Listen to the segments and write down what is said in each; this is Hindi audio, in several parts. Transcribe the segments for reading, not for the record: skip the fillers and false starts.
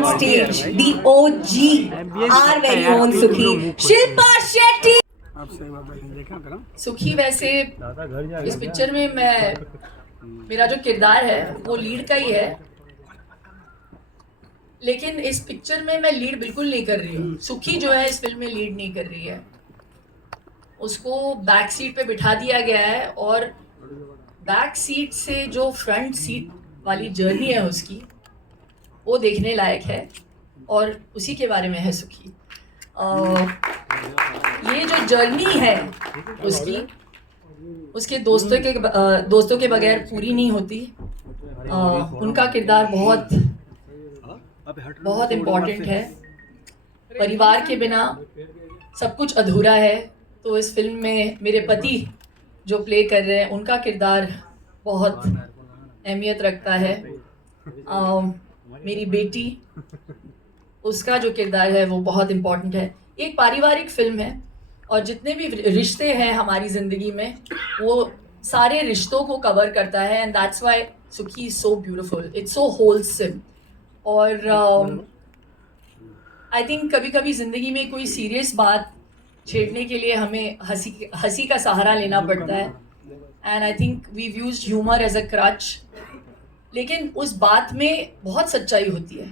on stage, the OG, our very own Sukhi, Shilpa Shetty. सुखी वैसे इस पिक्चर में मेरा जो किरदार है वो लीड का ही है, लेकिन इस पिक्चर में मैं लीड बिल्कुल नहीं कर रही हूँ। सुखी जो है इस फिल्म में लीड नहीं कर रही है, उसको बैक सीट पे बिठा दिया गया है और बैक सीट से जो फ्रंट सीट वाली जर्नी है उसकी, वो देखने लायक है और उसी के बारे में है सुखी। ये जो जर्नी है उसकी, उसके दोस्तों के बगैर पूरी नहीं होती। उनका किरदार बहुत बहुत इम्पोर्टेंट है। परिवार के बिना सब कुछ अधूरा है। तो इस फिल्म में मेरे पति जो प्ले कर रहे हैं, उनका किरदार बहुत अहमियत रखता है। मेरी बेटी, उसका जो किरदार है वो बहुत इम्पोर्टेंट है। एक पारिवारिक फिल्म है और जितने भी रिश्ते हैं हमारी ज़िंदगी में, वो सारे रिश्तों को कवर करता है। एंड दैट्स वाई सुखी is so beautiful, it's so wholesome. और आई थिंक कभी कभी ज़िंदगी में कोई सीरियस बात छेड़ने के लिए हमें हंसी का सहारा लेना पड़ता है। And I think we use humour as a crutch, लेकिन उस बात में बहुत सच्चाई होती है।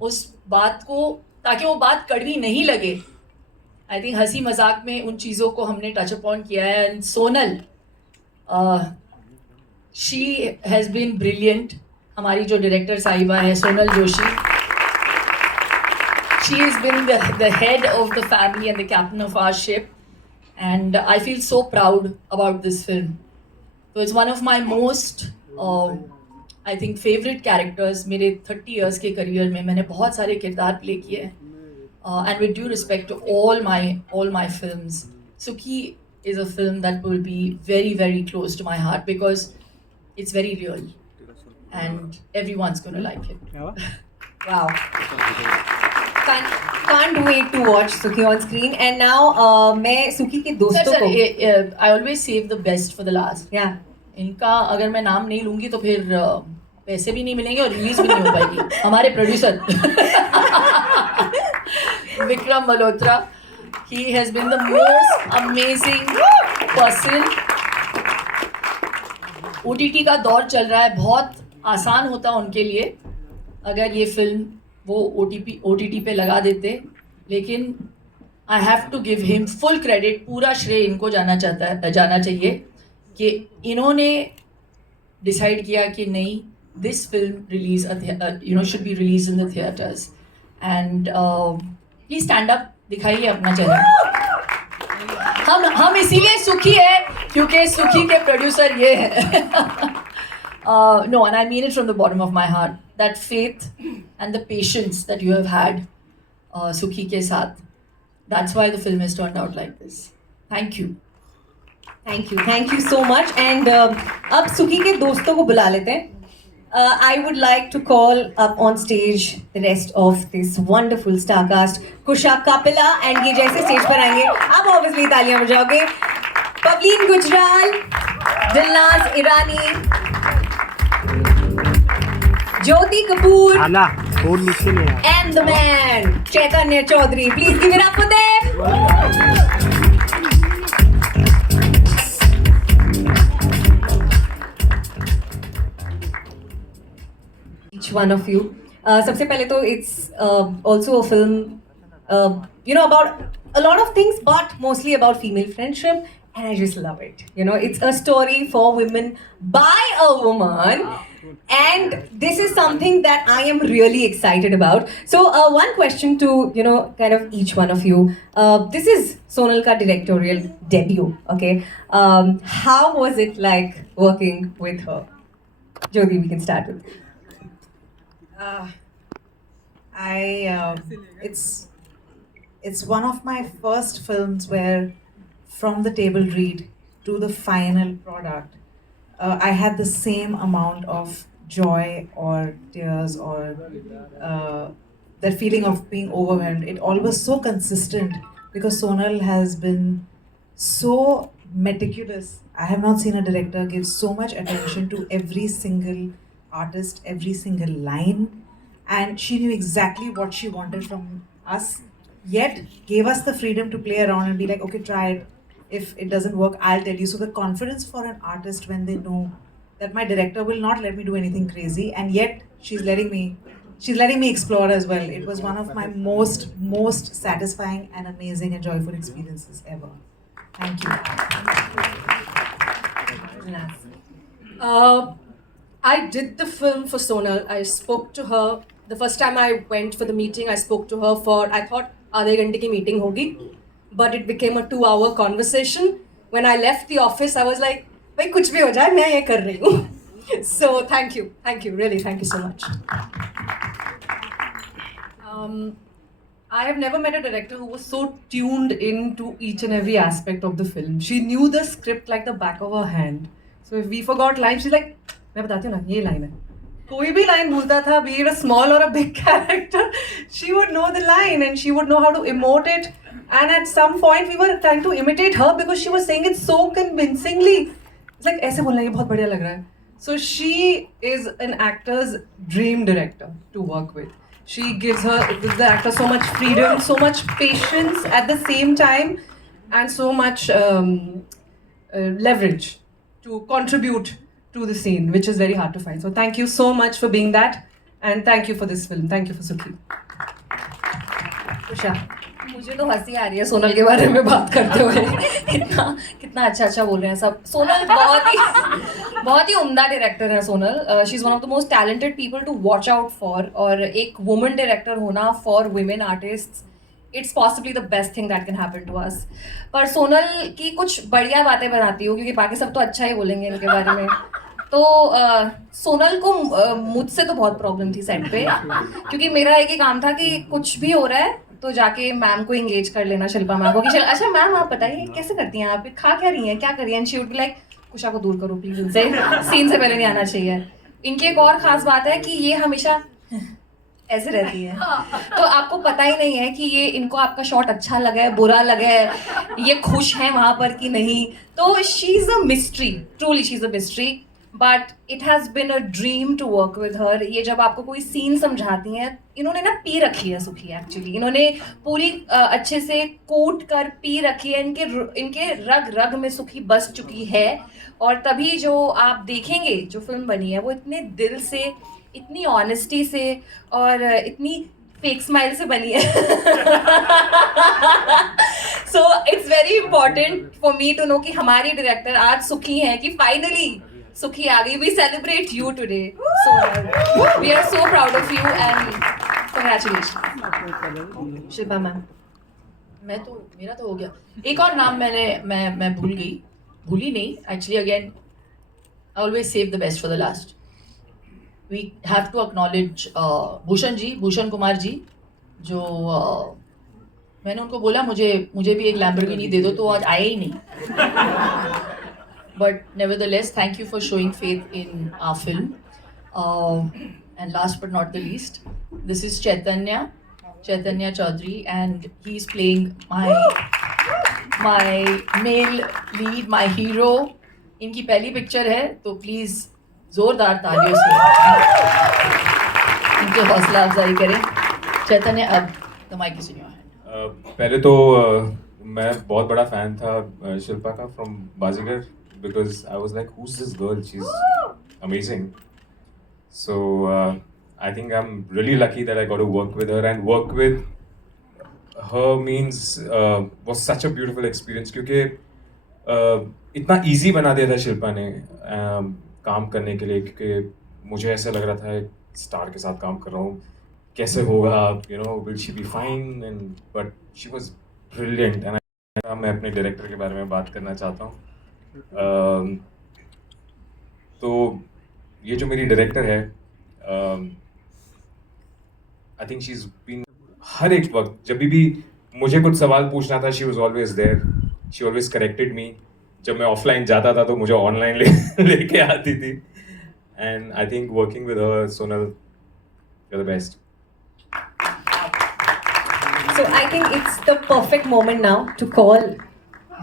उस बात को, ताकि वो बात कड़वी नहीं लगे, आई थिंक हंसी मजाक में उन चीज़ों को हमने टच अपॉन किया है। And Sonal, she has been brilliant. हमारी जो डायरेक्टर साहिबा है Sonal Joshi, she has been the head of the family and the captain of our ship, and I feel so proud about this film. So it's one of my most I think favorite characters. मेरे 30 years के करियर में मैंने बहुत सारे किरदार प्ले किए हैं, and with due respect to all my films, Sukhi is a film that will be very very close to my heart because it's very real and everyone's going to like it. Wow. Can't wait to watch Sukhi on screen. And now मैं सुखी के दोस्तों को, I always save the best for the last. yeah, इनका अगर मैं नाम नहीं लूंगी तो फिर पैसे भी नहीं मिलेंगे और रिलीज भी नहीं हो पाएगी। हमारे producer Vikram Malhotra, he has been the most amazing person. OTT का दौर चल रहा है, बहुत आसान होता उनके लिए अगर ये फिल्म वो OTT पे लगा देते, लेकिन I have to give him full credit. पूरा श्रेय इनको जाना चाहिए कि इन्होंने डिसाइड किया कि नहीं, this film release should be release in the theatres. And please stand up, दिखाइए अपना चेहरा। हम इसीलिए सुखी है क्योंकि सुखी के प्रोड्यूसर ये है। No, and I mean it from the bottom of my heart. That faith and the patience that you have had, Sukhi ke saath, that's why the film has turned out like this. Thank you. thank you so much. And अब सुखी के दोस्तों को बुला लेते हैं। I would like to call up on stage the rest of this wonderful star cast. Kusha Kapila, and ये जैसे स्टेज पर आएंगे आप obviously तालियां बजाओगे। पवलीन गुजराल, दिलनाज ईरानी, Jyoti Kapoor, and the man Chaitanya Chaudhary. Please give it up for them. Each one of you. सबसे पहले तो it's also a film, about a lot of things, but mostly about female friendship. And I just love it. It's a story for women by a woman. And this is something that I am really excited about. So one question to, kind of each one of you. This is Sonal ka directorial debut, okay? How was it like working with her? Jyoti, we can start with you. It's one of my first films where from the table read to the final product, I had the same amount of joy or tears or that feeling of being overwhelmed. It all was so consistent because Sonal has been so meticulous. I have not seen a director give so much attention to every single artist, every single line, and she knew exactly what she wanted from us, yet gave us the freedom to play around and be like, okay, try it. If it doesn't work, I'll tell you. So the confidence for an artist when they know that my director will not let me do anything crazy, and yet she's letting me explore as well. It was one of my most satisfying and amazing and joyful experiences ever. Thank you. I did the film for Sonal. I spoke to her. The first time I went for the meeting, I spoke to her for, I thought, आधे घंटे की meeting होगी. But it became a 2-hour conversation. When I left the office, I was like, भाई कुछ भी हो जाए, मैं ये कर रही हूँ. So thank you, really, thank you so much. I have never met a director who was so tuned into each and every aspect of the film. She knew the script like the back of her hand. So if we forgot lines, she's like, मैं बताती हूँ ना, ये line है. कोई भी line भूलता था, be it a small or a big character, she would know the line and she would know how to emote it. And at some point, we were trying to imitate her because she was saying it so convincingly. It's like, ऐसे बोलना ये बहुत बढ़िया लग रहा है. So she is an actor's dream director to work with. She gives the actor so much freedom, so much patience at the same time, and so much leverage to contribute to the scene, which is very hard to find. So thank you so much for being that, and thank you for this film. Thank you for Sukhi. Usha. मुझे तो हंसी आ रही है सोनल के बारे में बात करते हुए. कितना अच्छा बोल रहे हैं सब. सोनल बहुत ही उम्दा डायरेक्टर है. Sonal she is one of the most talented people to watch out for. और एक वुमन डायरेक्टर होना for women artists, it's possibly the best thing that can happen to us. पर सोनल की कुछ बढ़िया बातें बनाती हो, क्योंकि बाकी सब तो अच्छा ही बोलेंगे इनके बारे में. तो सोनल को मुझसे तो बहुत प्रॉब्लम थी सेट पे, क्योंकि मेरा एक ही काम था कि कुछ भी हो रहा है तो जाके मैम को एंगेज कर लेना, शिल्पा मैम को, कि अच्छा मैम आप बताइए कैसे करती हैं, आप खा क्या रही हैं, क्या कर रही हैं. And she would be like, Kusha को दूर करो प्लीज, इनसे सीन से पहले नहीं आना चाहिए. इनकी एक और खास बात है कि ये हमेशा ऐसे रहती है, तो आपको पता ही नहीं है कि ये इनको आपका शॉट अच्छा लगा है, बुरा लगा है, ये खुश हैं वहाँ पर कि नहीं. तो she is a mystery, truly she is a mystery. But it has been a dream to work with her. ये जब आपको कोई सीन समझाती हैं, इन्होंने ना पी रखी है सुखी. एक्चुअली इन्होंने पूरी अच्छे से कूट कर पी रखी है. इनके रग रग में सुखी बस चुकी है. और तभी जो आप देखेंगे जो फिल्म बनी है वो इतने दिल से, इतनी ऑनेस्टी से और इतनी फेक स्माइल से बनी है. So it's very important for me to know कि हमारी डायरेक्टर आज सुखी हैं, कि फाइनली सुखी आ गई. We celebrate you today. So we are so proud of you and congratulation. Shilpa ma'am. मेरा तो हो गया. एक और नाम मैं भूली नहीं actually. Again I always save the best for the last. We have to acknowledge Bhushan Kumar ji, जो मैंने उनको बोला मुझे भी एक लैम्बोर्गिनी दे दो, तो आज आए ही नहीं. But nevertheless, thank you for showing faith in our film. And last but not the least, this is Chaitanya Chaudhary, and he's playing my male lead, my hero. इनकी पहली पिक्चर है, तो प्लीज जोरदार तालियों से इनके हौसला अफजाई करें. चैतन्य, अब the mic is in your hand. पहले तो मैं बहुत बड़ा फैन था शिल्पा का from Baazigar, because I was like, who's this girl? She's amazing. So I think I'm really lucky that I got to work with her, and work with her means was such a beautiful experience, क्योंकि इतना easy बना दिया था शिल्पा ने काम करने के लिए, क्योंकि मुझे ऐसा लग रहा था एक स्टार के साथ काम कर रहा हूँ, कैसे होगा, you know, will she be fine, and but she was brilliant. and मैं अपने डायरेक्टर के बारे में बात करना चाहता हूँ. तो ये जो मेरी डायरेक्टर है, I think she is been हर एक वक्त, जब भी मुझे कुछ सवाल पूछना था, she was always there. She always corrected me. जब मैं ऑफलाइन जाता था तो मुझे ऑनलाइन लेके आती थी. And I think working with her, Sonal, you are the best. So I think it's the perfect moment now to call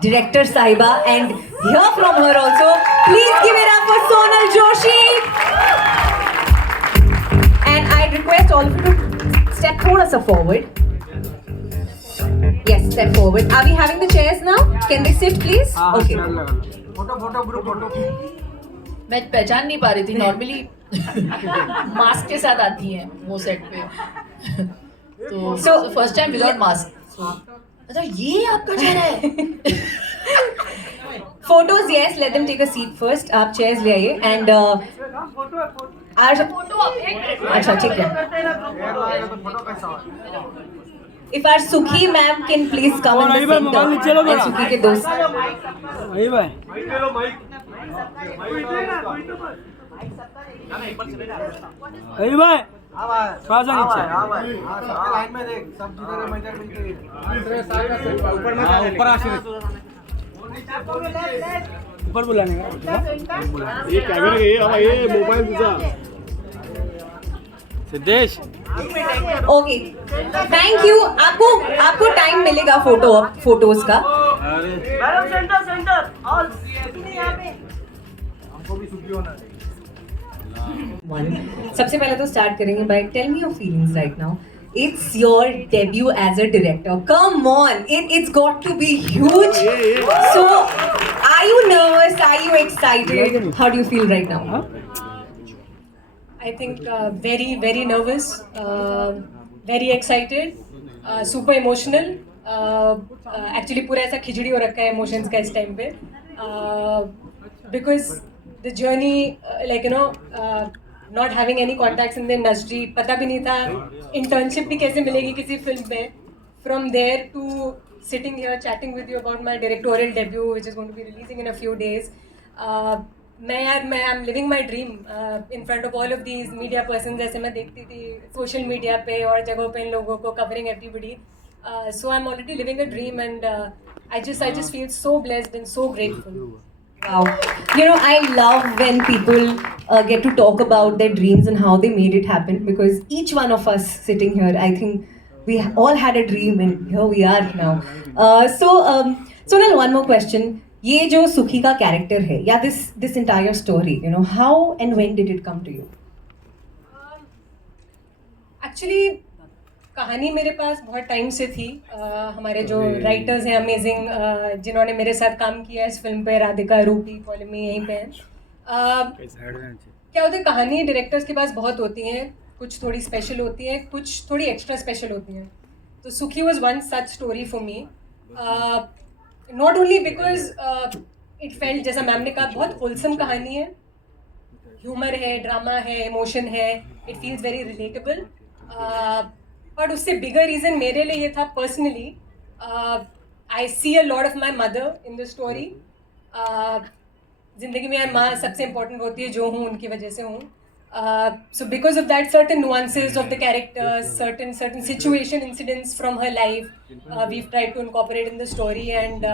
Director Sahiba and hear from her also. Please give it up for Sonal Joshi. And I request all of you to थोड़ा सा forward. Yes, step forward. Are we having the chairs now? Can they sit, please? Okay. मैं पहचान नहीं पा रही थी. नॉर्मली मास्क के साथ आती हैं वो सेट पे. तो फर्स्ट टाइम विदाउट मास्क. अच्छा ये आपका चेहरा है. Photos, yes. Let them take a seat first. आप chairs ले आइए and अच्छा ठीक है. If our Sukhi ma'am can please come in the center and Sukhi के दोस्त. वही भाई वही भाई थोड़ा सा ऊपर बुलाने का ये कॅमेरा घे बाबा ये मोबाईल तुझा सिद्धेश Okay. Thank you. आपको टाइम मिलेगा फोटोज का. सबसे पहले तो स्टार्ट करेंगे by tell me your feelings right now. It's your debut as a director. Come on, it's got to be huge. So, are you nervous? Are you excited? How do you feel right now? I think very, very nervous, very excited, super emotional. Actually, पूरा ऐसा खिचड़ी हो रखा है emotions का इस time पे. Because the journey, like you know, not having any contacts in the industry, पता भी नहीं था internship भी कैसे मिलेगी किसी film में. From there to sitting here chatting with you about my directorial debut, which is going to be releasing in a few days. मैं I'm living my dream in front of all of these media persons. जैसे मैं देखती थी social media पे और जगहों पे इन लोगों को covering everybody. So I'm already living a dream and I just feel so blessed and so grateful. Wow. You know, I love when people get to talk about their dreams and how they made it happen, because each one of us sitting here, I think we all had a dream and here we are now. Sonal, one more question. ये जो सुखी का कैरेक्टर है या this entire story, you know, how and when did it come to you? Actually, कहानी मेरे पास बहुत टाइम से थी. हमारे जो राइटर्स हैं अमेजिंग, जिन्होंने मेरे साथ काम किया इस फिल्म पे, राधिका, रूपी, पॉलिमी यहीं पे हैं. क्या होता है, कहानी डायरेक्टर्स के पास बहुत होती हैं. कुछ थोड़ी स्पेशल होती हैं, कुछ थोड़ी एक्स्ट्रा स्पेशल होती हैं. तो सुखी was one such story for me. Not only because it felt, जैसा मैम ने कहा, बहुत होलसम कहानी है. ह्यूमर है, ड्रामा है, इमोशन है. It feels very relatable. But उससे बिगर रीज़न मेरे लिए ये था personally, I see a lot of my mother in the story. ज़िंदगी में माँ सबसे इम्पोर्टेंट होती है, जो हूँ उनकी वजह से हूँ. So because of that, certain nuances of the characters, certain situation incidents from her life, we've tried to incorporate in the story, and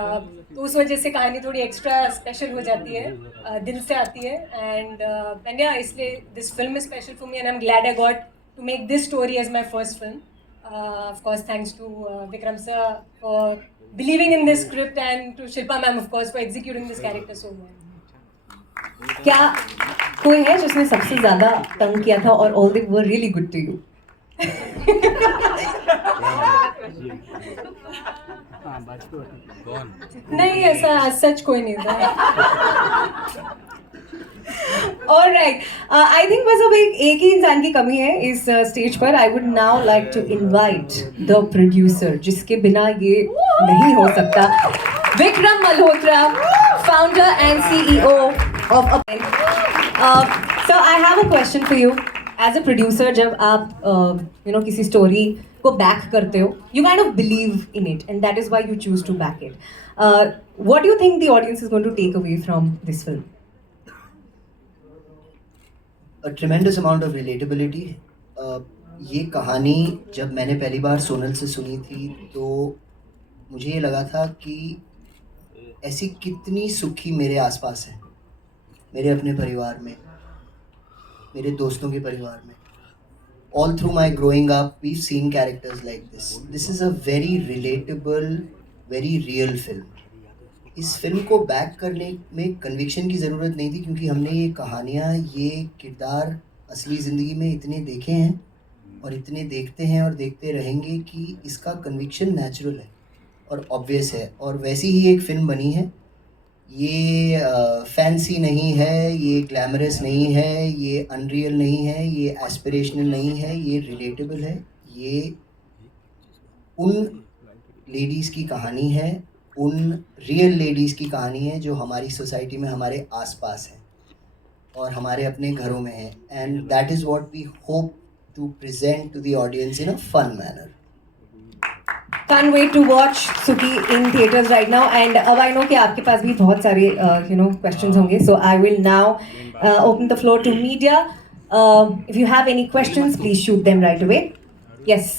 तो उस वजह से कहानी थोड़ी एक्स्ट्रा स्पेशल हो जाती है, दिल से आती है. and yeah, इसलिए this film is special for me and I'm glad I got to make this story as my first film. Of course, thanks to Vikram sir for believing in this script, and to Shilpa ma'am, of course, for executing this character so well. क्या कोई है जिसने सबसे ज्यादा तंग किया था और all they were really good to you? नहीं, ऐसा सच कोई नहीं था. All right. I think बस अब एक ही इंसान की कमी है इस स्टेज पर. I would now like to invite the producer, जिसके बिना ये नहीं हो सकता, Vikram Malhotra, founder and CEO of Appel. So I have a question for you. As a producer, जब आप किसी story को back करते हो, you kind of believe in it, and that is why you choose to back it. What do you think the audience is going to take away from this film? A tremendous amount of relatability. ये कहानी जब मैंने पहली बार सोनल से सुनी थी तो मुझे ये लगा था कि ऐसी कितनी सुखी मेरे आसपास है, मेरे अपने परिवार में, मेरे दोस्तों के परिवार में. All through my growing up, we've seen characters like this. This is a very relatable, very real film. इस फिल्म को बैक करने में कन्विक्शन की ज़रूरत नहीं थी, क्योंकि हमने ये कहानियाँ, ये किरदार असली ज़िंदगी में इतने देखे हैं और इतने देखते हैं और देखते रहेंगे कि इसका कन्विक्शन नेचुरल है और ऑब्वियस है, और वैसी ही एक फ़िल्म बनी है। ये फैंसी नहीं है, ये ग्लैमरस नहीं है, ये अनरियल नहीं है, ये एस्पिरेशनल नहीं है, ये रिलेटेबल है। ये उन लेडीज़ की कहानी है, उन रियल लेडीज़ की कहानी है जो हमारी सोसाइटी में हमारे आसपास है और हमारे अपने घरों में है, and that is what we hope to present to the audience in a fun manner. Can't wait to watch Suki in theaters right now. And अब I know कि आपके पास भी बहुत सारे questions होंगे. So I will now open the floor to media. If you have any questions, please shoot them right away. Yes.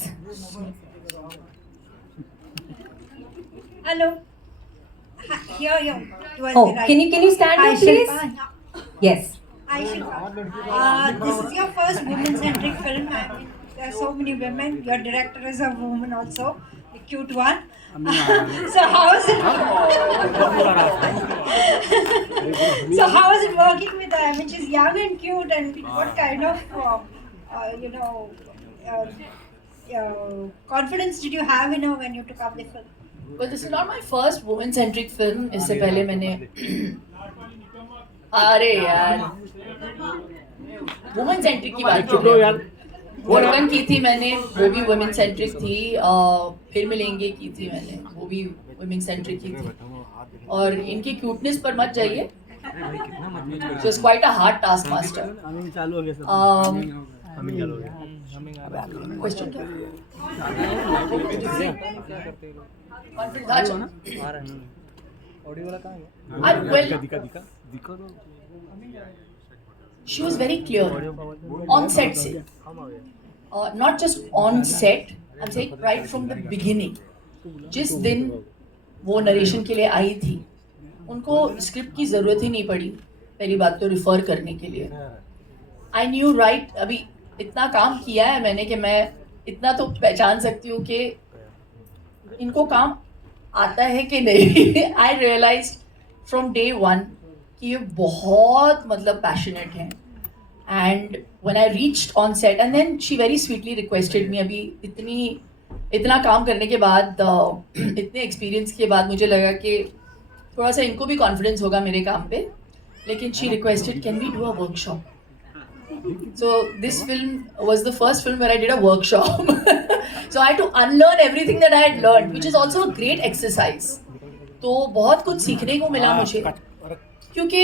Hello. Here. Oh, can you stand up, please? Yes. Hi, Shilpa. This is your first woman-centric film. I mean, there are so many women. Your director is a woman also, a cute one. So how is it? So how is it working with her? I mean, she's young and cute, and what kind of, confidence did you have in her when you took up the film? Well, this is not my first woman-centric film. इससे पहले मैंने अरे यार वुमेन सेंट्रिक की बात चुप रहो यार। वर्कन की थी मैंने, वो भी वुमेन सेंट्रिक थी। फिर मिलेंगे की थी मैंने, वो भी वुमेन सेंट्रिक की थी। और इनकी क्यूटनेस पर मत जाइए, so it's quite a hard task master. Question क्या? She was very clear on set से, not just on set, I'm saying right from the beginning. जिस दिन वो नरेशन के लिए आई थी, उनको स्क्रिप्ट की ज़रूरत ही नहीं पड़ी पहली बात तो रिफ़र करने के लिए। I knew right, अभी इतना काम किया है मैंने कि मैं इतना तो पहचान सकती हूँ कि इनको काम आता है कि नहीं। I realise from day one कि ये बहुत मतलब पैशनेट हैं। And when I reached on set and then she very sweetly requested me, अभी इतना काम करने के बाद इतने एक्सपीरियंस के बाद मुझे लगा कि थोड़ा सा इनको भी कॉन्फिडेंस होगा मेरे काम पे, लेकिन she requested can we do a workshop. So this film was the first film where I did a workshop. So I had to unlearn everything that I had learned, which is also a great exercise. तो बहुत कुछ सीखने को मिला मुझे, क्योंकि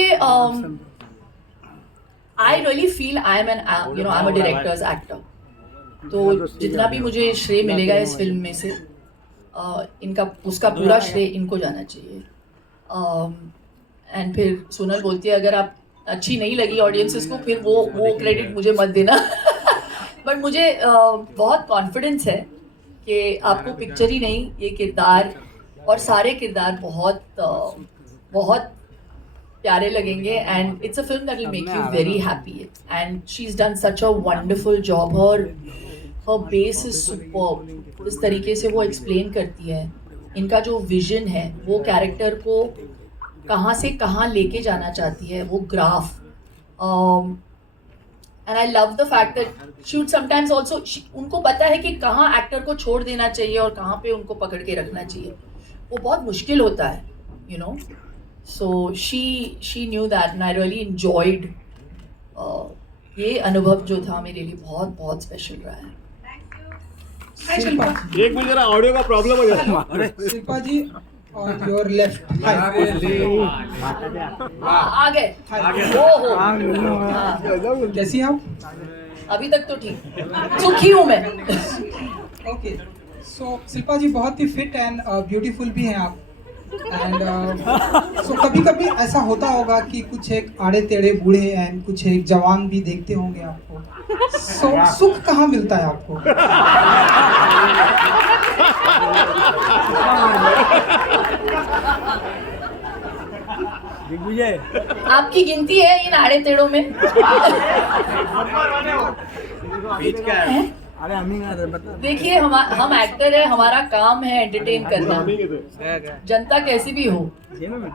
I really feel I'm a director's actor. तो जितना भी मुझे श्रेय मिलेगा इस फिल्म में से, उसका पूरा श्रेय इनको जाना चाहिए। एंड फिर सोनल बोलती है अगर आप अच्छी नहीं लगी ऑडियंसेस को, फिर वो क्रेडिट मुझे मत देना। बट मुझे बहुत कॉन्फिडेंस है कि आपको पिक्चर ही नहीं, ये किरदार और सारे किरदार बहुत बहुत प्यारे लगेंगे। And it's a film that will make you very happy. And she is done such a wonderful job. Her base is superb. इस तरीके से वो एक्सप्लेन करती है, इनका जो विजन है वो कैरेक्टर को कहाँ से कहाँ लेके जाना चाहती है, वो graph. And I love the fact that she would sometimes also, उनको पता है कि कहाँ एक्टर को छोड़ देना चाहिए और कहाँ पे उनको पकड़ के रखना चाहिए। वो बहुत मुश्किल होता है, you know. So she knew that and I really enjoyed. ये अनुभव जो था मेरे लिए बहुत बहुत स्पेशल रहा है। एक मिनट जरा, ऑडियो का प्रॉब्लम हो गया। शिल्पा जी on your left. आगे कैसी हैं आप? अभी तक तो ठीक, सुखी हूँ मैं। ओके, सो शिल्पा जी बहुत ही फिट एंड ब्यूटीफुल भी हैं आप। एंड सो कभी कभी ऐसा होता होगा कि कुछ एक आड़े टेढ़े बूढ़े एंड कुछ एक जवान भी देखते होंगे आपको। सो सुख कहाँ मिलता है आपको? आपकी गिनती है इन आड़े टेढ़ों में? देखिए, हम एक्टर है, हमारा काम है एंटरटेन करना, जनता कैसी भी हो,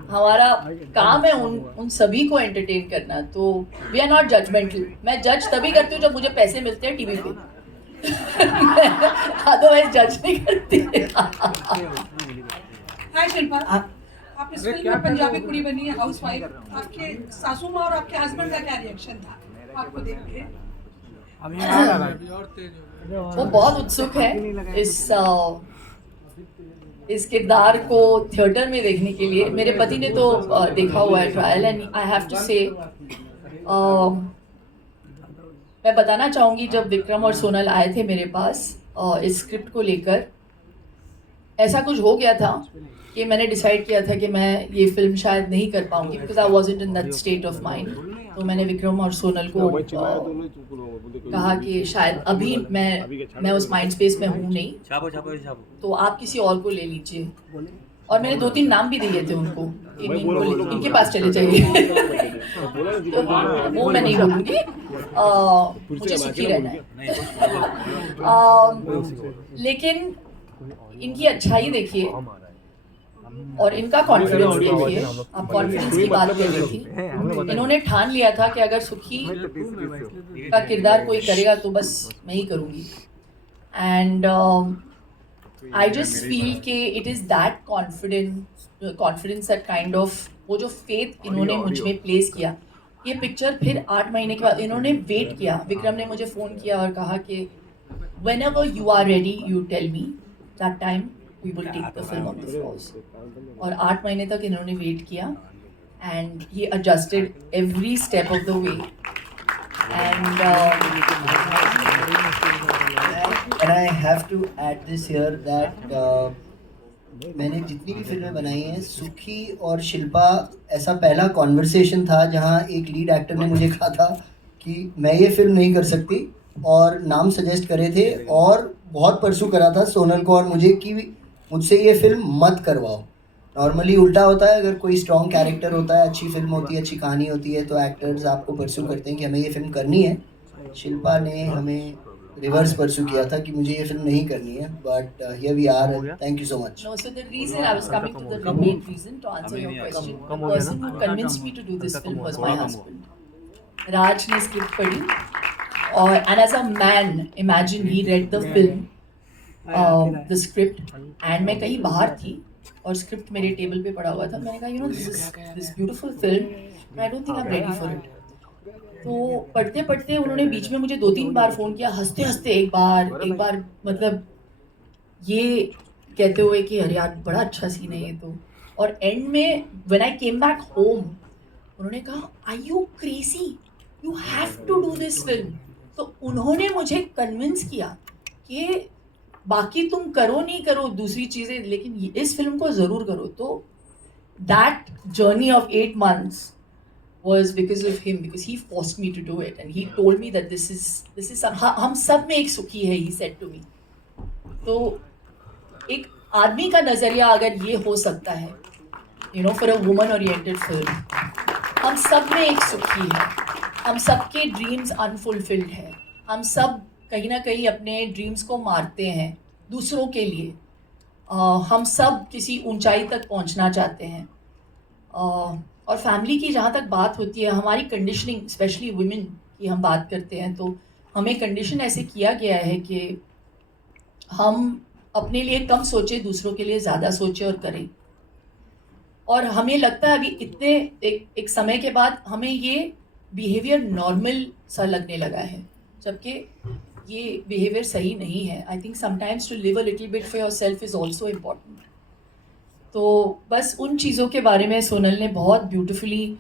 हमारा काम है उन सभी को एंटरटेन करना। तो वी आर नॉट जजमेंटल। मैं जज तभी करती हूँ जब मुझे पैसे मिलते हैं टीवी पे। अदरवाइज जज नहीं करती. हाय शिल्पा, आप इस फिल्म में पंजाबी कुड़ी बनी है, हाउस वाइफ. आपके सासू माँ और आपके हस्बैंड का क्या रिएक्शन था आपको देख के? वो बहुत उत्सुक है इस किरदार को थिएटर में देखने के लिए. मेरे पति ने तो देखा हुआ है trial, and I have to say मैं बताना चाहूँगी, जब विक्रम और सोनल आए थे मेरे पास इस स्क्रिप्ट को लेकर, ऐसा कुछ हो गया था कि मैंने डिसाइड किया था कि मैं ये फिल्म शायद नहीं कर पाऊँगी, because I wasn't in that state of mind. तो मैंने विक्रम और सोनल को कहा कि शायद अभी मैं उस माइंड स्पेस में हूँ नहीं, तो आप किसी और को ले लीजिए. और मैंने 2-3 नाम भी दिए थे उनको, इनके पास चले जाइए. तो वो मैं नहीं बोलूँगी, मुझे सुखी रहना है. लेकिन इनकी अच्छाई देखिए और इनका कॉन्फिडेंस देखिए. आप कॉन्फिडेंस की बात कर रही थी. इन्होंने ठान लिया था कि अगर सुखी का किरदार कोई करेगा तो बस मैं ही करूँगी. एंड आई जस्ट फील कि it is that confidence that kind of, वो जो फेथ इन्होंने मुझ में प्लेस किया. ये पिक्चर फिर 8 महीने के बाद इन्होंने वेट किया. विक्रम ने मुझे फ़ोन किया और कहा कि whenever you are ready you tell me, that time we will take the film on the floors. और 8 महीने तक इन्होंने वेट किया, and he adjusted every step of the way. And I have to add this here that मैंने जितनी भी फिल्में बनाई हैं, सुखी और शिल्पा ऐसा पहला कॉन्वर्सेशन था जहाँ एक लीड एक्टर ने मुझे कहा था कि मैं ये फिल्म नहीं कर सकती, और नाम सजेस्ट करे थे और बहुत परसू करा था सोनल को और मुझे कि मुझसे ये फिल्म मत करवाओ. नॉर्मली उल्टा होता है, अगर कोई स्ट्रॉन्ग कैरेक्टर होता है, अच्छी फिल्म होती है, अच्छी कहानी होती है, तो एक्टर्स आपको परसू करते हैं कि हमें ये फिल्म करनी है. शिल्पा ने हमें रिवर्स परसू किया था कि मुझे ये फिल्म नहीं करनी है, but here we are. Thank you so much. no, so the reason I was coming to the main reason to answer your question, the person who convinced me to do this film was my husband. Raj ने स्क्रिप्ट पढ़ी, और and as a man, imagine he read the film, the script, and मैं कहीं बाहर थी और स्क्रिप्ट मेरे टेबल पे पड़ा हुआ था. मैंने कहा, you know, this beautiful film, I don't think I'm ready for it. तो पढ़ते पढ़ते उन्होंने बीच में मुझे 2-3 बार फ़ोन किया, हंसते हंसते एक बार मतलब ये कहते हुए कि अरे यार बड़ा अच्छा सीन है ये तो. और एंड में when I came back home, उन्होंने कहा, are you crazy, you have to do this film. तो उन्होंने मुझे कन्विंस किया कि बाकी तुम करो नहीं करो दूसरी चीज़ें, लेकिन इस फिल्म को ज़रूर करो. तो that journey of 8 months was because of him, because he forced me to do it, and he told me that this is हम सब में एक सुखी है, he said to me. तो एक आदमी का नज़रिया अगर ये हो सकता है, you know, for a woman oriented film, हम सब में एक सुखी है, हम सब के ड्रीम्स अनफुलफिल्ड है, हम सब कहीं ना कहीं अपने ड्रीम्स को मारते हैं दूसरों के लिए. हम सब किसी ऊंचाई तक पहुंचना चाहते हैं. और फैमिली की जहाँ तक बात होती है, हमारी कंडीशनिंग, स्पेशली वुमेन की हम बात करते हैं, तो हमें कंडीशन ऐसे किया गया है कि हम अपने लिए कम सोचें, दूसरों के लिए ज़्यादा सोचें और करें. और हमें लगता है अभी इतने एक समय के बाद हमें ये बिहेवियर नॉर्मल सा लगने लगा है, जबकि ये बिहेवियर सही नहीं है. I think sometimes to live a little bit for yourself is also important. तो बस उन चीज़ों के बारे में सोनल ने बहुत ब्यूटिफुली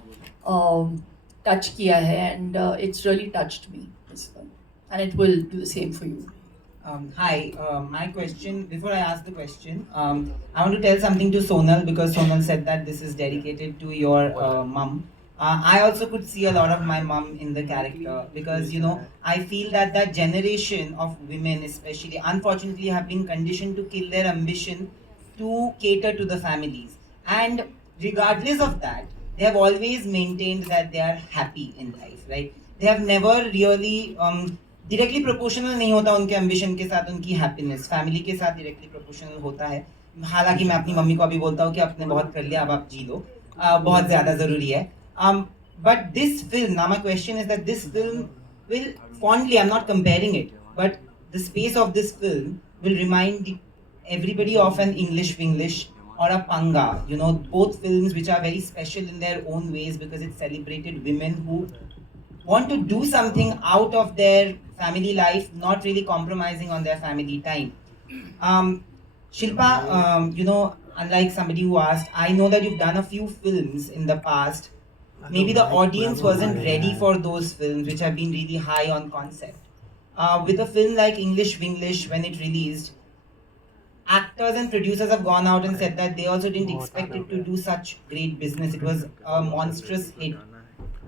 टच किया है, and it's really touched me this one, and it will do the same for you. Hi, my question, before I ask the question, I want to tell something to Sonal, because Sonal said that this is dedicated to your mum. I also could see a lot of my mum in the character, because, you know, I feel that that generation of women especially, unfortunately, have been conditioned to kill their ambition to cater to the families. And regardless of that, they have always maintained that they are happy in life, right? They have never really directly proportional नहीं होता उनके एम्बिशन के साथ उनकी हैप्पीनेस, फैमिली के साथ डायरेक्टली प्रोपोर्शनल होता है. हालांकि मैं अपनी मम्मी को अभी बोलता हूँ कि आपने बहुत कर लिया, अब आप जी लो, बहुत ज़्यादा ज़रूरी है. But this film, now my question is that this film will fondly, I'm not comparing it, but the space of this film will remind everybody of an English Winglish or a Panga. You know, both films which are very special in their own ways because it celebrated women who want to do something out of their family life, not really compromising on their family time. Shilpa, you know, unlike somebody who asked, I know that you've done a few films in the past. Maybe the audience wasn't ready for those films, which have been really high on concept. With a film like English Winglish, when it released, actors and producers have gone out and said that they also didn't expect it to do such great business. It was a monstrous hit.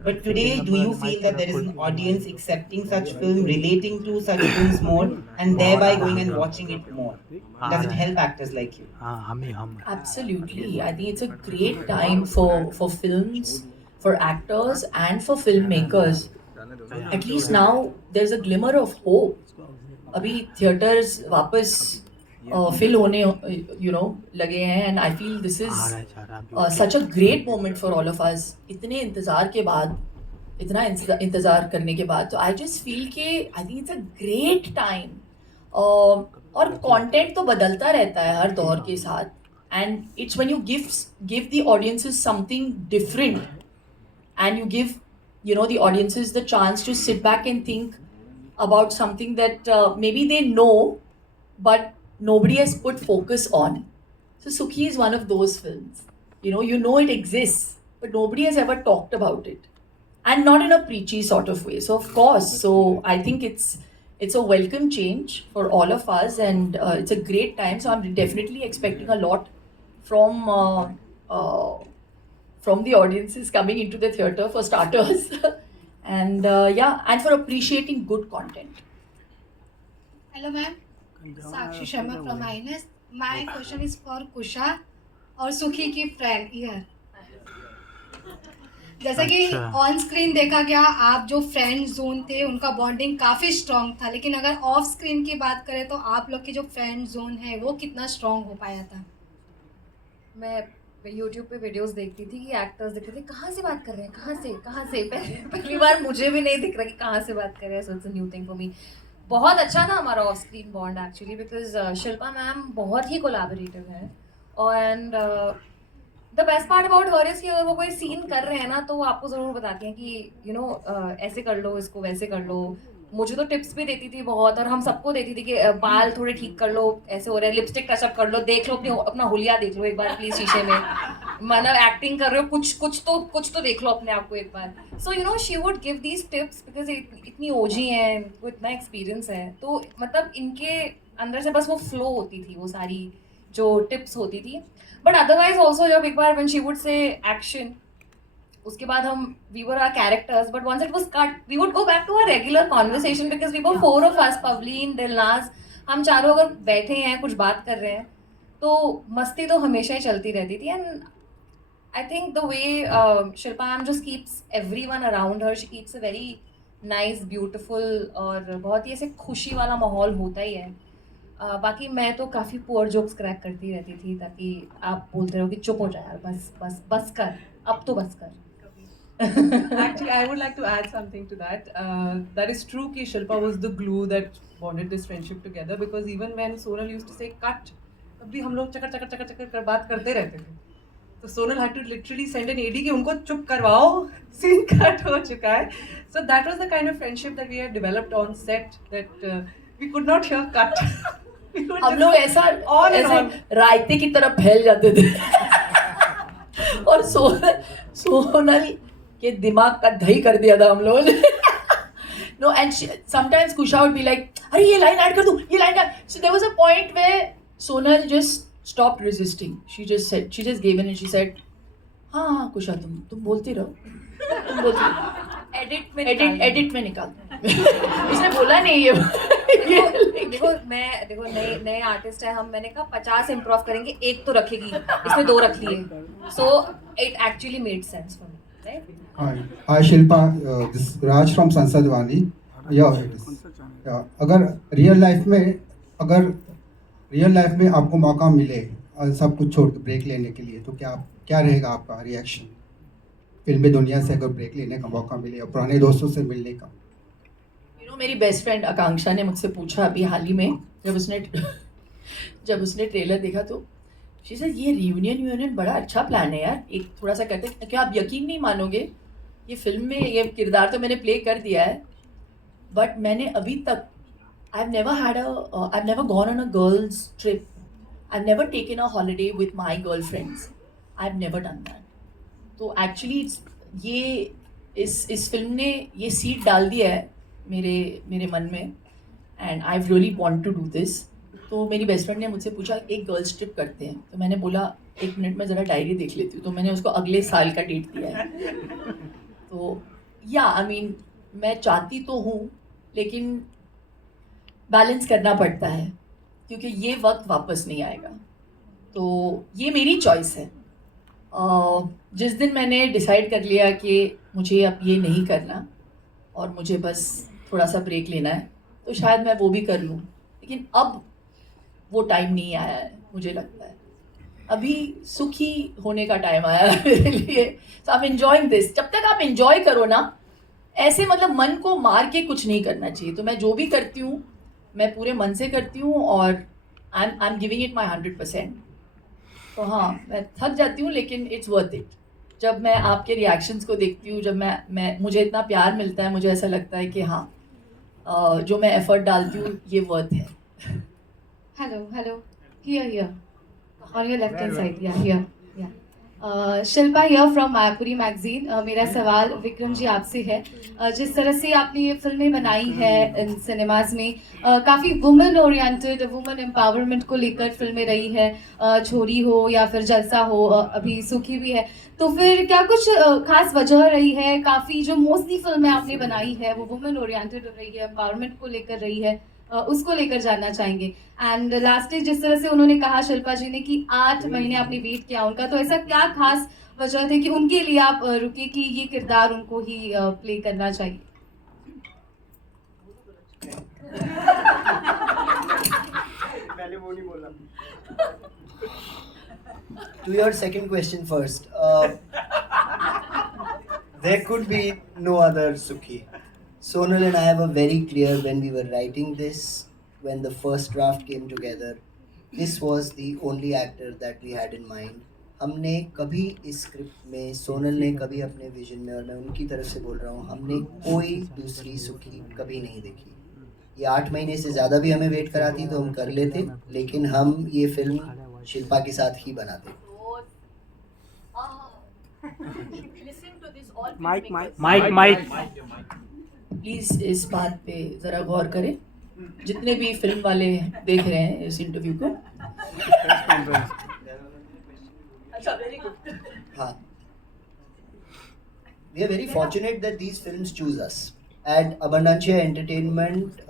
But today, do you feel that there is an audience accepting such film, relating to such films more, and thereby going and watching it more? Does it help actors like you? Absolutely. I think it's a great time for films, for actors, and for filmmakers. At least now there's a glimmer of hope. अभी theaters वापस fill होने लगे हैं, and I feel this is such a great moment for all of us. इतने इंतजार के बाद, इतना इंतजार करने के बाद, तो I just feel कि I think it's a great time. और content तो बदलता रहता है हर दौर के साथ, and it's when you give the audiences something different, and you give the audiences the chance to sit back and think about something that maybe they know, but nobody has put focus on. So Sukhi is one of those films. You know it exists, but nobody has ever talked about it, and not in a preachy sort of way. So of course, so I think it's a welcome change for all of us, and it's a great time. So I'm definitely expecting a lot from the audiences coming into the theatre for starters, and and for appreciating good content. Hello, ma'am. Sakshi Sharma from INS. My question is for Kusha और सुखी की फ्रेंड ईयर. जैसा कि ऑन स्क्रीन देखा गया, आप जो फ्रेंड जोन थे उनका बॉन्डिंग काफ़ी स्ट्रॉन्ग था, लेकिन अगर ऑफ स्क्रीन की बात करें तो आप लोग की जो फ्रेंड जोन है वो कितना स्ट्रॉन्ग हो पाया था? मैं यूट्यूब पे वीडियोस देखती थी कि एक्टर्स दिखते थे, कहाँ से बात कर रहे हैं, कहाँ से पहली बार मुझे भी नहीं दिख रहा कि कहाँ से बात कर रहे हैं. So it's a new thing for me. बहुत अच्छा था हमारा of screen bond actually, because Shilpa ma'am बहुत ही कोलैबोरेटिव है. And the best part about her is कि अगर वो कोई सीन कर रहे हैं ना, तो वो आपको ज़रूर बताती हैं कि ऐसे कर लो, इसको वैसे कर लो. मुझे तो टिप्स भी देती थी बहुत, और हम सबको देती थी कि बाल थोड़े ठीक कर लो, ऐसे हो रहे हैं, लिपस्टिक टचअप कर लो, देख लो अपना हुलिया देख लो एक बार प्लीज शीशे में, मतलब एक्टिंग कर रहे हो, कुछ तो देख लो अपने आप को एक बार. So she would give these tips because इतनी ओजी हैं, इनको इतना एक्सपीरियंस है, तो मतलब इनके अंदर से बस वो फ्लो होती थी, वो सारी जो टिप्स होती थी. बट अदरवाइज ऑल्सो जब एक बार when she would say action, उसके बाद हम we were our characters, but once it was cut we would go back to a regular conversation because we were 4 of us, Pavleen, Dilnaz, हम चारों अगर बैठे हैं कुछ बात कर रहे हैं तो मस्ती तो हमेशा ही चलती रहती थी. And I think the way Shilpa ma'am just keeps everyone around her, she keeps a very nice, beautiful, और बहुत ही ऐसे खुशी वाला माहौल होता ही है. बाकी मैं तो काफ़ी पुअर जोक्स क्रैक करती रहती थी, ताकि आप बोलते रहो कि चुप हो जाए यार, बस कर, अब तो बस कर. Actually, I would like to add something to that. That is true कि Shilpa was the glue that bonded this friendship together, because even when Sonal used to say cut, तब भी हम लोग चकर कर बात करते रहते थे. तो Sonal had to literally send an AD कि उनको चुप करवाओ, scene cut हो चुका है. So that was the kind of friendship that we had developed on set, that we could not hear cut. हम लोग ऐसा रायते की तरह फैल जाते थे और सोनल के दिमाग का दही कर दिया था हम लोगों ने. No, and sometimes Kusha would be like, अरे ये लाइन ऐड कर दूँ, ये line add. So there was a point where Sonal just stopped resisting. She just gave in and she said, हाँ Kusha तुम बोलती रहो, तुम बोलती रहो. एडिट में निकाल. इसने बोला नहीं ये. देखो नए आर्टिस्ट है हम, मैंने कहा 50 इम्प्रूव करेंगे, एक तो रखेगी, इसने 2 रख लिए. So it actually made sense for me, right? Hi Shilpa, this is Raj from Sansad Wani. अगर रियल लाइफ में आपको मौका मिले सब कुछ छोड़ के ब्रेक लेने के लिए, तो क्या रहेगा आपका रिएक्शन? फिल्मी दुनिया से अगर ब्रेक लेने का मौका मिले और पुराने दोस्तों से मिलने का. तो मेरी बेस्ट फ्रेंड आकांक्षा ने मुझसे पूछा अभी हाल ही में, जब उसने ट्रेलर देखा तो शी सेड ये रियूनियन बड़ा अच्छा प्लान है यार, एक थोड़ा सा करते हैं। क्या आप यकीन नहीं मानोगे, ये फिल्म में ये किरदार तो मैंने प्ले कर दिया है, बट मैंने अभी तक I've never gone on a girls trip. I've never taken a holiday with my girlfriends. I've never done that. तो एक्चुअली ये इस फिल्म ने ये सीड डाल दिया है मेरे मन में, and I really want to do this. तो मेरी बेस्ट फ्रेंड ने मुझसे पूछा एक गर्ल्स ट्रिप करते हैं, तो मैंने बोला एक मिनट में ज़रा डायरी देख लेती हूँ, तो मैंने उसको अगले साल का डेट दिया है। तो या आई मीन मैं चाहती तो हूँ, लेकिन बैलेंस करना पड़ता है क्योंकि ये वक्त वापस नहीं आएगा। तो ये मेरी चॉइस है। जिस दिन मैंने डिसाइड कर लिया कि मुझे अब ये नहीं करना और मुझे बस थोड़ा सा ब्रेक लेना है, तो शायद मैं वो भी कर लूँ, लेकिन अब वो टाइम नहीं आया है। मुझे लगता है अभी सुखी होने का टाइम आया है मेरे लिए। सो आई एम एंजॉयिंग दिस। जब तक आप एंजॉय करो ना, ऐसे मतलब मन को मार के कुछ नहीं करना चाहिए। तो मैं जो भी करती हूँ मैं पूरे मन से करती हूँ और I am giving it my 100%। तो हाँ, मैं थक जाती हूँ लेकिन इट्स वर्थ इट। जब मैं आपके रिएक्शंस को देखती हूँ, जब मैं मुझे इतना प्यार मिलता है, मुझे ऐसा लगता है कि हाँ, जो मैं एफर्ट डालती हूँ ये वर्थ है। Hello. Here. On your left hand side. Yeah, here. Yeah. Shilpa here from Mayapuri magazine. मेरा सवाल विक्रम जी आपसे है। जिस तरह से आपने ये फिल्में बनाई है इन सिनेमाज में, काफ़ी वुमेन ओरिएंटेड, वुमेन एम्पावरमेंट को लेकर फिल्में रही है, छोरी हो या फिर जलसा हो, अभी सुखी भी है। तो फिर क्या कुछ खास वजह रही है? काफ़ी जो मोस्टली फिल्में आपने बनाई है वो वुमेन ओरिएंटेड रही है, एम्पावरमेंट को लेकर रही है, उसको लेकर जानना चाहेंगे। एंड लास्टली जिस तरह से उन्होंने कहा शिल्पा जी ने कि 8 महीने आपने वेट किया उनका, तो ऐसा क्या खास वजह थी कि उनके लिए आप रुके कि ये किरदार उनको ही प्ले करना चाहिए? To your second question first, there could be no other Sukhi. Sonal and I were very clear when we were writing this, when the first draft came together, this was the only actor that we had in mind. हमने कभी इस स्क्रिप्ट में, सोनल ने कभी अपने विजन में, और मैं उनकी तरफ से बोल रहा हूँ, हमने कोई दूसरी सुखी कभी नहीं देखी। ये 8 महीने से ज़्यादा भी हमें वेट कराती तो हम कर लेते, लेकिन हम ये फिल्म शिल्पा के साथ ही बनाते। माइक प्लीज़ इस बात पे ज़रा गौर करें, जितने भी फिल्म वाले देख रहे हैं इस इंटरव्यू को। अच्छा, वेरी गुड। हाँ, we are very fortunate that these films choose us. At Abundancia Entertainment,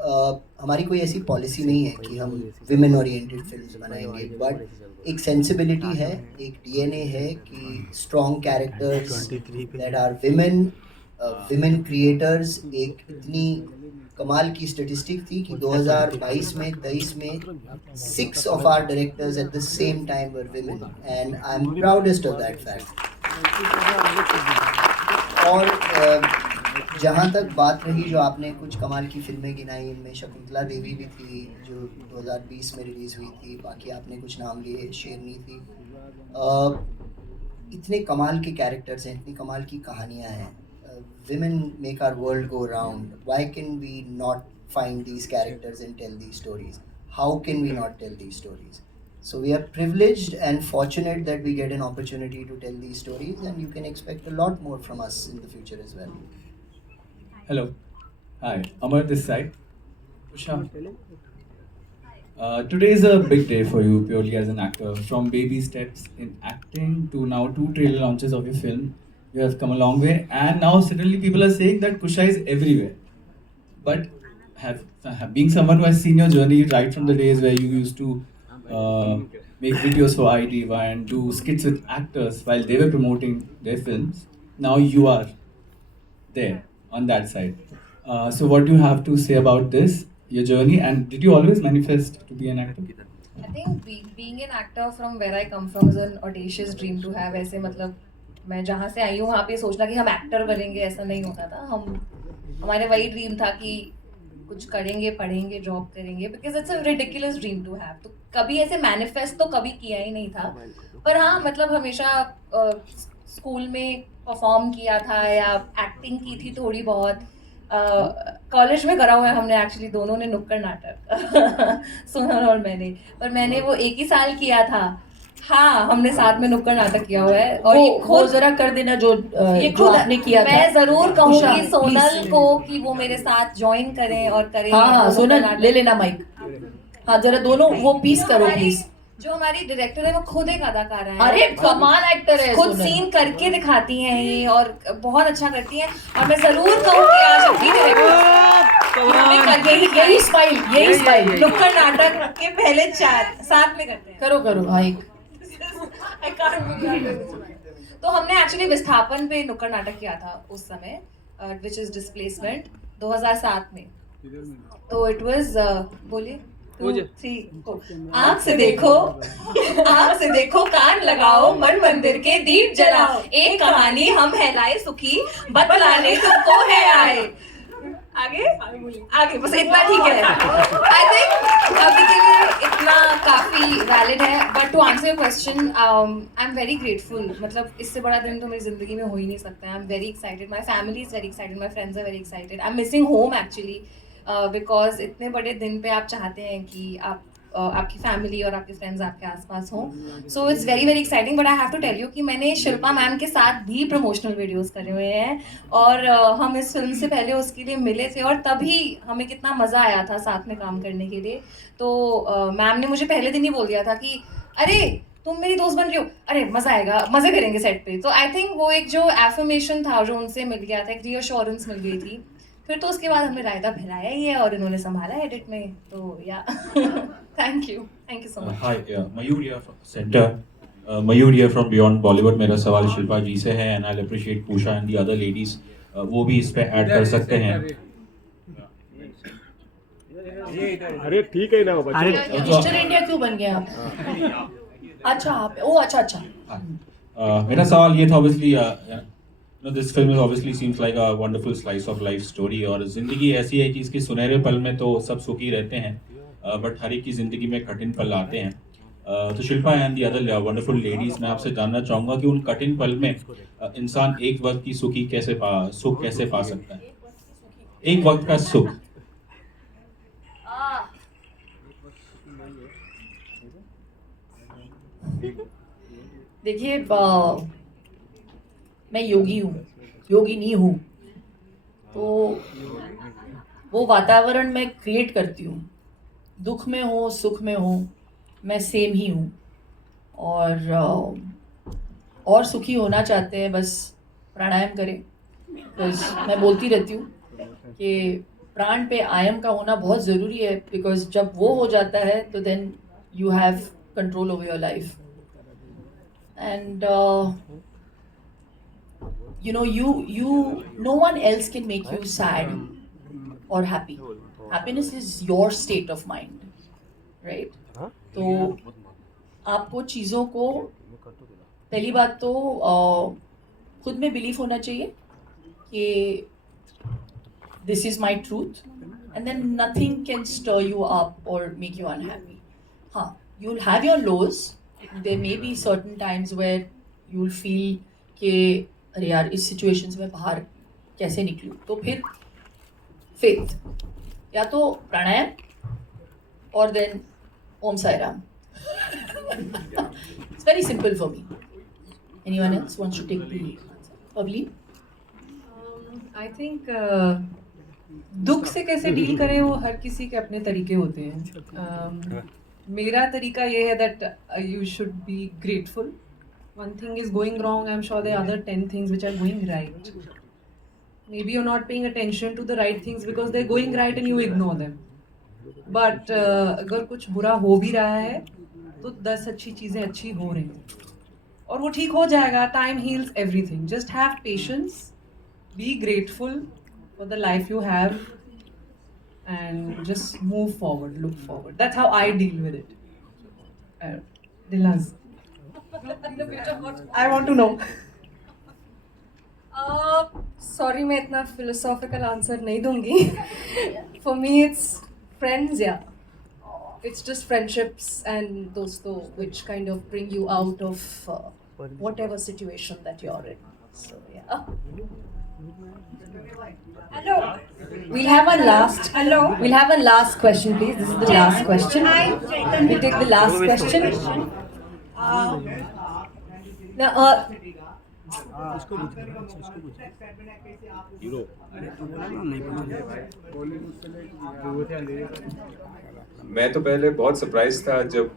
हमारी कोई ऐसी पॉलिसी नहीं है कि हम women oriented films बनाएंगे, but एक sensibility है, एक DNA है कि strong characters that are women creators। एक इतनी कमाल की स्टेटिस्टिक थी कि 2022 में 23 में 6 of our directors at the same time were women, and I'm proudest of that fact. और जहाँ तक बात रही, जो आपने कुछ कमाल की फिल्में गिनाई, इनमें शकुंतला देवी भी थी जो 2020 में रिलीज़ हुई थी, बाकी आपने कुछ नाम लिए, शेरनी थी। इतने कमाल के कैरेक्टर्स हैं, इतनी कमाल की कहानियाँ हैं। Women make our world go round. Why can we not find these characters and tell these stories? How can we not tell these stories? So we are privileged and fortunate that we get an opportunity to tell these stories, and you can expect a lot more from us in the future as well. Hello. Hi, Amar this side. Usha. Today is a big day for you purely as an actor. From baby steps in acting to now 2 trailer launches of your film. You have come a long way, and now suddenly people are saying that Kusha is everywhere. But being someone who has seen your journey right from the days where you used to make videos for iDiva and do skits with actors while they were promoting their films, now you are there on that side. So what do you have to say about this, your journey, and did you always manifest to be an actor? I think being an actor from where I come from is an audacious dream to have. ऐसे मतलब मैं जहाँ से आई हूँ वहाँ पे सोचना कि हम एक्टर बनेंगे, ऐसा नहीं होता था। हमारे वही ड्रीम था कि कुछ करेंगे, पढ़ेंगे, जॉब करेंगे, because it's a ridiculous dream to have. तो कभी ऐसे मैनिफेस्ट तो कभी किया ही नहीं था, पर हाँ मतलब हमेशा स्कूल में परफॉर्म किया था या एक्टिंग की थी थोड़ी बहुत. कॉलेज में करा हुआ है हमने एक्चुअली, दोनों ने नुक्कड़ नाटक सोनल और मैंने, पर मैंने वो एक ही साल किया था. हाँ हमने साथ में नुक्कड़ नाटक किया हुआ है. और ये वो जरा कर देना जो ये जो खुद आपने किया था. मैं जरूर कहूंगी उषा, सोनल please. को कि वो मेरे साथ ज्वाइन करें और करें. हाँ वो सोनल नाटक. ले लेना माइक. हाँ जरा दोनों वो पीस करो प्लीज. जो हमारी डायरेक्टर है वो खुद एक अदाकारा है. अरे कमाल एक्टर है खुद सोनल. सीन करके दिखाती हैं ये, और बहुत अच्छा करती हैं. और मैं जरूर कहूंगी आज अपनी डायरेक्टर यही स्माइल, यही स्माइल. नुक्कड़ नाटक के पहले 4 साथ में करते हैं. करो हाँ एक. I can't believe it. तो हमने एक्चुअली विस्थापन पे नुक्कड़ नाटक किया था उस समय, विच इज डिस्प्लेसमेंट 2007 में. तो इट वाज बोलिए 2, 3, 4. आँख से देखो आँख से देखो, कान लगाओ, मन मंदिर के दीप जलाओ, एक कहानी हम है लाए सुखी, बतलाने तुमको है आए. आगे बस इतना ठीक है. आई थिंक अभी के लिए इतना काफी वैलिड है. But to answer your question, I am very grateful. मतलब इससे बड़ा दिन तो मेरी जिंदगी में हो ही नहीं सकता. I am very excited, my family is very excited, my friends are very excited. I am missing home actually, because इतने बड़े दिन पे आप चाहते हैं कि आप आपकी फैमिली और आपके फ्रेंड्स आपके आसपास हों. So it's very very exciting. But I have to tell you कि मैंने शिल्पा मैम के साथ भी प्रमोशनल वीडियोस करे हुए हैं, और हम इस फिल्म से पहले उसके लिए मिले थे, और तभी हमें कितना मज़ा आया था साथ में काम करने के लिए. तो मैम ने मुझे पहले दिन ही बोल दिया था कि अरे तुम मेरी दोस्त बन रही हो, अरे मज़ा आएगा, मज़े करेंगे सेट पे. तो आई थिंक वो एक जो एफर्मेशन था जो उनसे मिल गया था, एक रीअश्योरेंस मिल गई थी. फिर तो उसके बाद हमने रायता फैलाया ही है, और इन्होंने संभाला एडिट में. तो या thank you so much. Hi Mayur here from centre. Mayur here from beyond Bollywood. मेरा सवाल शिल्पा जी से है, and I appreciate Pusha and the other ladies, वो भी इस पे ऐड कर सकते हैं. अरे ठीक है ना बच्चों. मिस्टर इंडिया क्यों बन गए आप? अच्छा आप अच्छा. मेरा सवाल ये था, obviously this film obviously seems like a wonderful slice of life story. और जिंदगी ऐसी है कि इसके सुनहरे पल में तो सब सुखी रहते हैं, बट हर एक की जिंदगी में कठिन पल आते हैं. तो Shilpa and the other wonderful ladies, मैं आपसे जानना चाहूँगा कि उन कठिन पल में इंसान एक वक्त की सुख कैसे पा सकता है, एक वक्त का सुख. देखिए मैं योगिनी हूँ, तो वो वातावरण मैं क्रिएट करती हूँ. दुख में हो सुख में हो मैं सेम ही हूँ. और सुखी होना चाहते हैं बस प्राणायाम करें. बस मैं बोलती रहती हूँ कि प्राण पे आयम का होना बहुत ज़रूरी है, बिकॉज जब वो हो जाता है तो then you have control over your life. And you know, no one else can make you sad or happy. Happiness is your state of mind, right? तो आपको चीज़ों को, पहली बात तो खुद में बिलीफ होना चाहिए कि this is my truth, and then nothing can stir you up or make you unhappy. हाँ, you'll have your lows. There may be certain times where you'll feel कि अरे यार इस सिचुएशन से मैं बाहर कैसे निकलूँ. तो फिर फेथ, या तो प्राणायाम और then Om Sai Ram. It's very simple for me. Anyone else wants to take the answer? Pavleen? I think दुख से कैसे डील करें वो हर किसी के अपने तरीके होते हैं. मेरा तरीका ये है that you should be grateful. One thing is going wrong, I am sure there are other 10 things which are going right. maybe you're not paying attention to the right things because they're going right and you ignore them. But अगर कुछ बुरा हो भी रहा है तो 10 अच्छी चीज़ें अच्छी हो रही हैं, और वो ठीक हो जाएगा. Time heals everything. Just have patience, be grateful for the life you have, and just move forward, look forward. That's how I deal with it. Dilnaz, I want to know. Sorry मैं इतना फिलोसॉफिकल आंसर नहीं दूंगी. For me, it's friends, yeah. It's just friendships and dosto which kind of bring you out of whatever situation that you're in. So, yeah. Hello. We'll have a last. Hello. We'll have a last question, please. This is the last question. Hi, Chaitanya. We take the last question. Now, मैं तो पहले बहुत सरप्राइज था जब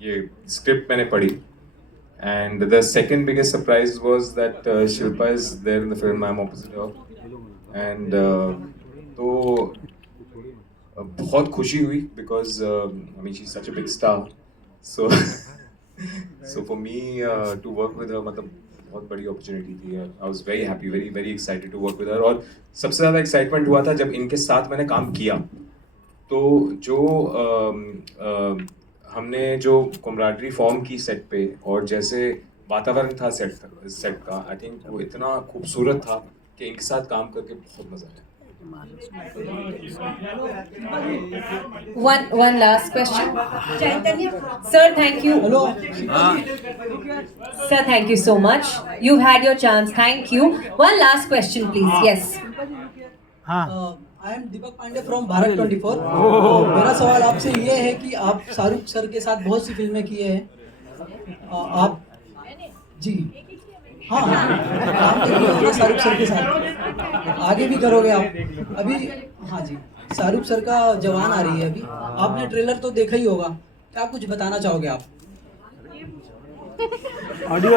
ये स्क्रिप्ट मैंने पढ़ी and the second biggest surprise was that Shilpa is there in the film I am opposite of and तो बहुत खुशी हुई because I mean she is such a big star so for me to work with her मतलब बहुत बड़ी अपॉर्चुनिटी थी। I was very happy, very very excited to work with her. और सबसे ज़्यादा एक्साइटमेंट हुआ था जब इनके साथ मैंने काम किया, तो जो हमने जो कमराडरी फॉर्म की सेट पे और जैसे वातावरण था सेट का, आई थिंक वो इतना खूबसूरत था कि इनके साथ काम करके बहुत मज़ा आया। one last question. Chaitanya. Sir, thank you. Hello. Sir, thank you so much. You've had your chance. Thank you. One last question, please. Yes. I am Deepak Pandey from Bharat 24। मेरा सवाल आपसे ये है कि आप शाहरुख सर के साथ बहुत सी फिल्में किए हैं, आप जी हाँ काम तो किए होंगे शाहरुख सर के साथ, आगे भी करोगे आप अभी? हाँ जी, शाहरुख सर का जवान आ रही है अभी, आपने ट्रेलर तो देखा ही होगा, क्या कुछ बताना चाहोगे आप? ऑडियो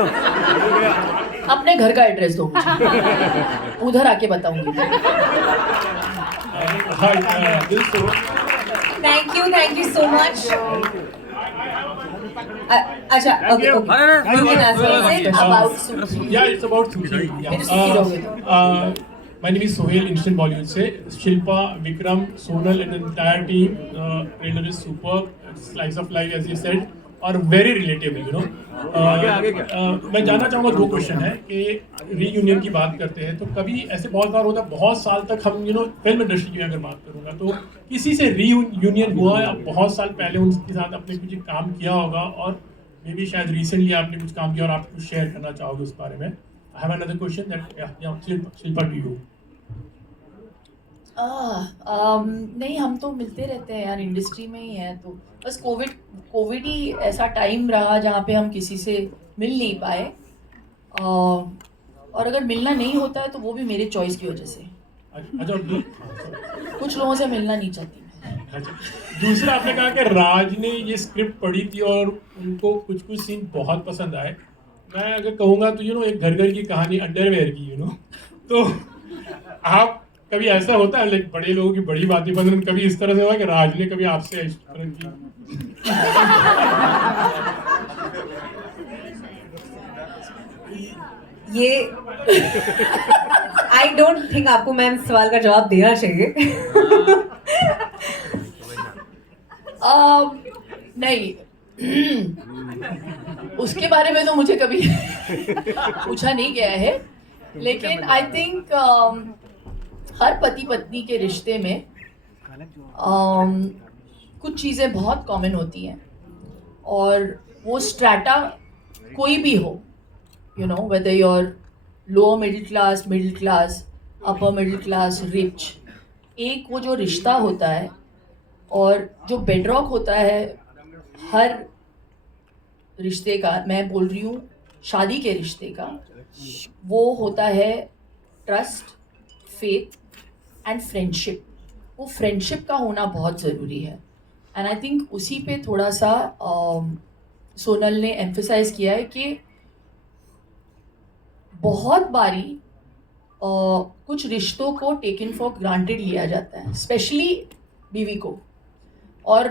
अपने घर का एड्रेस दो मुझे, उधर आके बताऊंगी। Thank you so much. अच्छा, okay. You can answer. Is it about Suki? Yeah, it's about Suki. Yeah. My name is Sohail, Instant Bollywood से Shilpa, Vikram, Sonal and the entire team. Trailer is superb. Slice of life, as you said, और very relatable, you know. मैं जानना चाहूँगा, दो क्वेश्चन है कि रीयूनियन की बात करते हैं तो कभी ऐसे बहुत बार होता है, बहुत साल तक हम फिल्म इंडस्ट्री की अगर बात करूँगा तो किसी से रीयूनियन हुआ है, बहुत साल पहले उनके साथ आपने कुछ काम किया होगा और मे बी शायद रिसेंटली आपने कुछ काम किया और आप कुछ शेयर करना चाहोगे उस बारे में। I have another question that Shilpa to you. नहीं, हम तो मिलते रहते हैं यार, इंडस्ट्री में ही है, तो बस कोविड ही ऐसा टाइम रहा जहाँ पे हम किसी से मिल नहीं पाए, और अगर मिलना नहीं होता है तो वो भी मेरे चॉइस की वजह से। कुछ लोगों से मिलना नहीं चाहती। दूसरा, आपने कहा कि राज ने ये स्क्रिप्ट पढ़ी थी और उनको कुछ कुछ सीन बहुत पसंद आए। मैं अगर कहूँगा तो एक घर घर की कहानी अंडरवेयर की, तो आप कभी ऐसा होता है लाइक बड़े लोगों की बड़ी बातें पसंद, कभी इस तरह से हुआ कि राज ने कभी आपसे इस तरह की? ये आई डोंट थिंक आपको मैम सवाल का जवाब देना चाहिए। नहीं, उसके बारे में तो मुझे कभी पूछा नहीं गया है, लेकिन आई थिंक हर पति पत्नी के रिश्ते में कुछ चीज़ें बहुत कॉमन होती हैं, और वो स्ट्रैटा कोई भी हो, whether you're lower middle class, upper middle class, rich, एक वो जो रिश्ता होता है और जो बेडरॉक होता है हर रिश्ते का, मैं बोल रही हूँ शादी के रिश्ते का, वो होता है ट्रस्ट, फेथ एंड फ्रेंडशिप। वो फ्रेंडशिप का होना बहुत ज़रूरी है, एंड आई थिंक उसी पे थोड़ा सा सोनल ने एम्फसाइज किया है कि बहुत बारी कुछ रिश्तों को टेकन फॉर ग्रांटेड लिया जाता है, स्पेशली बीवी को, और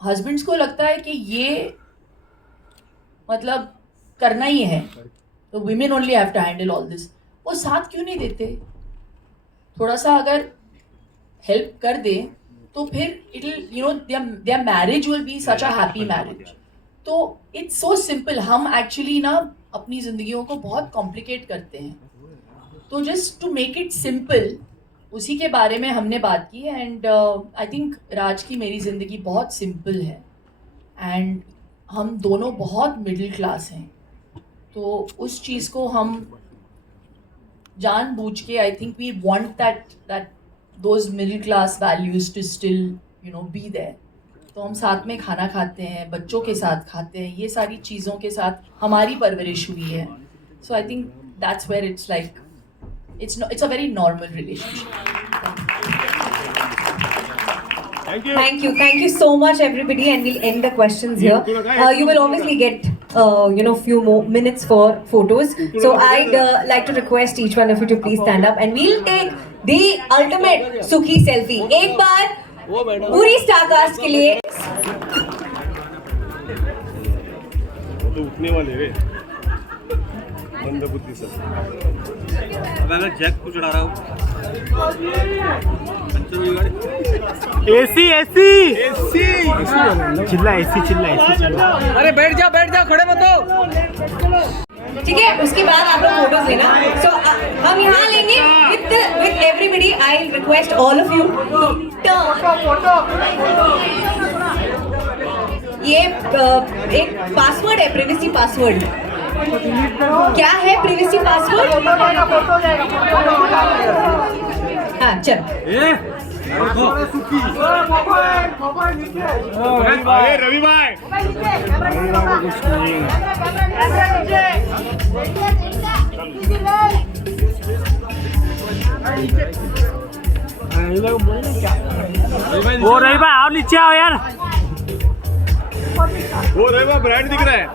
हस्बैंड्स को लगता है कि ये मतलब करना ही है, तो women only have to handle all this. वो साथ क्यों नहीं देते? थोड़ा सा अगर हेल्प कर दे तो फिर it will there marriage will be such a happy marriage. तो इट्स सो सिंपल। हम एक्चुअली ना अपनी ज़िंदगियों को बहुत कॉम्प्लिकेट करते हैं। तो just to make it simple उसी के बारे में हमने बात की एंड आई थिंक राज की मेरी ज़िंदगी बहुत सिंपल है एंड हम दोनों बहुत मिडिल क्लास हैं, तो उस चीज़ को हम जानबूझ के I think we want that those middle class values to still you know be there. तो हम साथ में खाना खाते हैं, बच्चों के साथ खाते हैं, ये सारी चीज़ों के साथ हमारी परवरिश हुई है। So I think that's where it's like it's a very normal relationship. Thank you so much everybody, and we'll end the questions here. You will obviously get few more minutes for photos, so I'd like to request each one of you to please stand up and we'll take the ultimate Sukhi selfie. एक बार पूरी स्टार कास्ट के लिए उठने वाले रे मंद बुद्धि से मैं जैक को चढ़ा रहा हूँ। एसी एसी एसी चिल्ला अरे बैठ जाओ खड़े मत हो। ठीक है, उसके बाद आप लोग फोटोज लेना। सो हम यहाँ लेंगे with everybody. I request all of you to turn. ये एक पासवर्ड है, प्रिवेसी पासवर्ड। क्या है प्रिवेसी पासवर्ड? हाँ चल। रवि भाई वो रवि भाई आओ नीचे आओ यार। वो रवि भाई ब्रांड दिख रहा है।